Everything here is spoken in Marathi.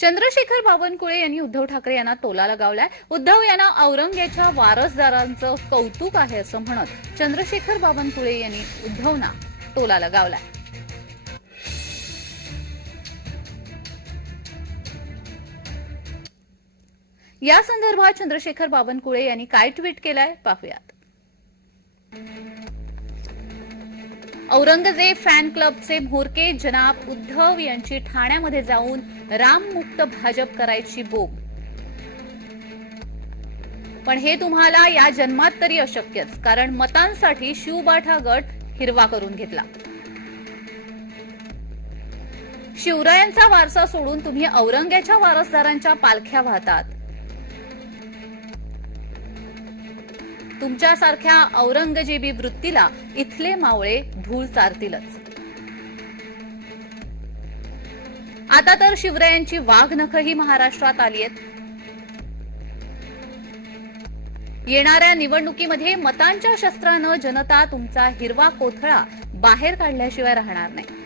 चंद्रशेखर बावनकुळे यांनी उद्धव ठाकरे यांना टोला लगावलाय. उद्धव यांना औरंग्याच्या वारसदारांचं कौतुक आहे असं म्हणत चंद्रशेखर बावनकुळे यांनी उद्धवना टोला लगावलाय. या संदर्भात चंद्रशेखर बावनकुळे यांनी काय ट्विट केलंय? पाहूयात. औरंगजेब फॅन क्लबचे म्होरके जनाब उद्धव यांची ठाण्यामध्ये जाऊन राममुक्त भाजप करायची बोग पण हे तुम्हाला या जन्मात तरी अशक्यच कारण मतांसाठी शिवबाठा गट हिरवा करून घेतला. शिवरायांचा वारसा सोडून तुम्ही औरंग्याच्या वारसदारांच्या पालख्या वाहतात. तुमच्यासारख्या औरंगजेबी वृत्तीला इथले मावळे धूळ चारतीलच. आता तर शिवरायांची वाघनखही महाराष्ट्रात आली आहेत. येणाऱ्या निवडणुकीमध्ये मतांच्या शस्त्रानं जनता तुमचा हिरवा कोथळा बाहेर काढल्याशिवाय राहणार नाही.